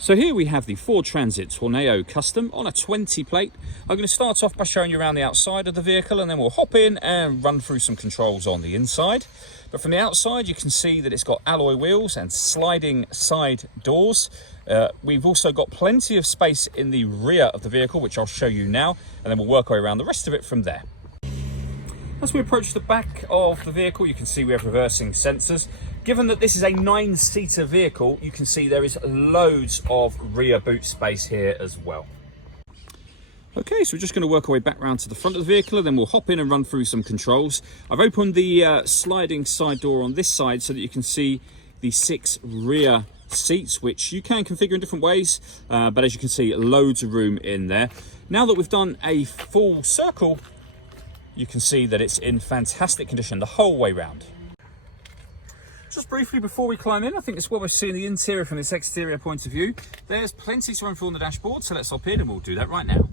So here we have the Ford Transit Tornado Custom on a 20 plate. I'm going to start off by showing you around the outside of the vehicle, and then we'll hop in and run through some controls on the inside. But from the outside, you can see that it's got alloy wheels and sliding side doors. We've also got plenty of space in the rear of the vehicle, which I'll show you now, and then we'll work our way around the rest of it from there. As we approach the back of the vehicle, you can see we have reversing sensors. Given that this is a 9-seater vehicle, you can see there is loads of rear boot space here as well. Okay, so we're just going to work our way back round to the front of the vehicle, and then we'll hop in and run through some controls. I've opened the sliding side door on this side so that you can see the 6 rear seats, which you can configure in different ways, but as you can see, loads of room in there. Now that we've done a full circle, you can see that it's in fantastic condition the whole way round. Just briefly before we climb in, I think it's what we're seeing the interior from this exterior point of view. There's plenty to run through on the dashboard, so let's hop in and we'll do that right now.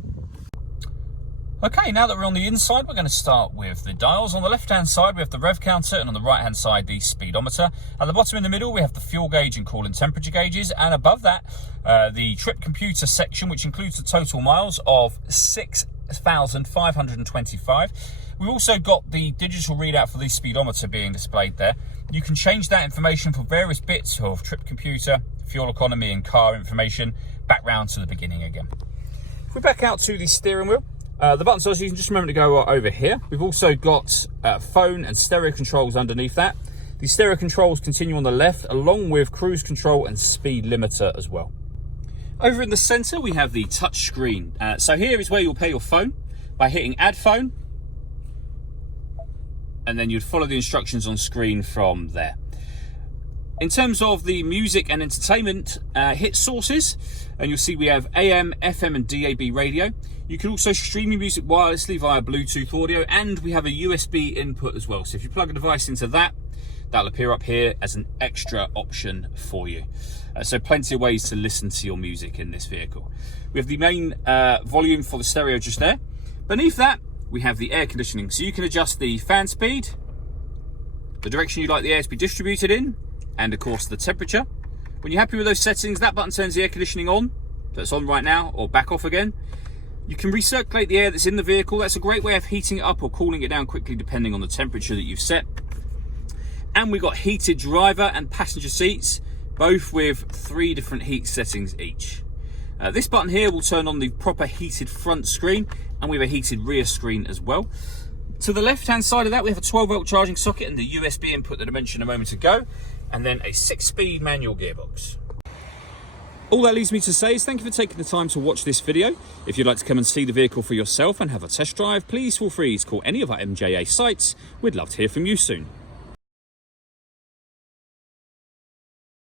Okay, now that we're on the inside, we're going to start with the dials. On the left-hand side, we have the rev counter, and on the right-hand side, the speedometer. At the bottom in the middle, we have the fuel gauge and coolant temperature gauges, and above that, the trip computer section, which includes the total miles of 6,525. We've also got the digital readout for the speedometer being displayed there. You can change that information for various bits of trip computer, fuel economy and car information back round to the beginning again. If we back out to the steering wheel, the buttons, as you can just a moment ago, are over here. We've also got phone and stereo controls underneath that. The stereo controls continue on the left, along with cruise control and speed limiter as well. Over in the center, we have the touch screen. So here is where you'll pay your phone by hitting add phone, and then you'd follow the instructions on screen from there. In terms of the music and entertainment hit sources, and you'll see we have AM, FM and DAB radio. You can also stream your music wirelessly via Bluetooth audio, and we have a USB input as well. So if you plug a device into that, that'll appear up here as an extra option for you. So plenty of ways to listen to your music in this vehicle. We have the main volume for the stereo just there. Beneath that, we have the air conditioning. So you can adjust the fan speed, the direction you'd like the air to be distributed in, and of course the temperature. When you're happy with those settings, that button turns the air conditioning on, so it's on right now, or back off again. You can recirculate the air that's in the vehicle. That's a great way of heating it up or cooling it down quickly depending on the temperature that you've set. And we've got heated driver and passenger seats, both with 3 different heat settings each. This button here will turn on the proper heated front screen, and we have a heated rear screen as well. To the left-hand side of that, we have a 12-volt charging socket and the USB input that I mentioned a moment ago, and then a 6-speed manual gearbox. All that leaves me to say is thank you for taking the time to watch this video. If you'd like to come and see the vehicle for yourself and have a test drive, please feel free to call any of our MJA sites. We'd love to hear from you soon.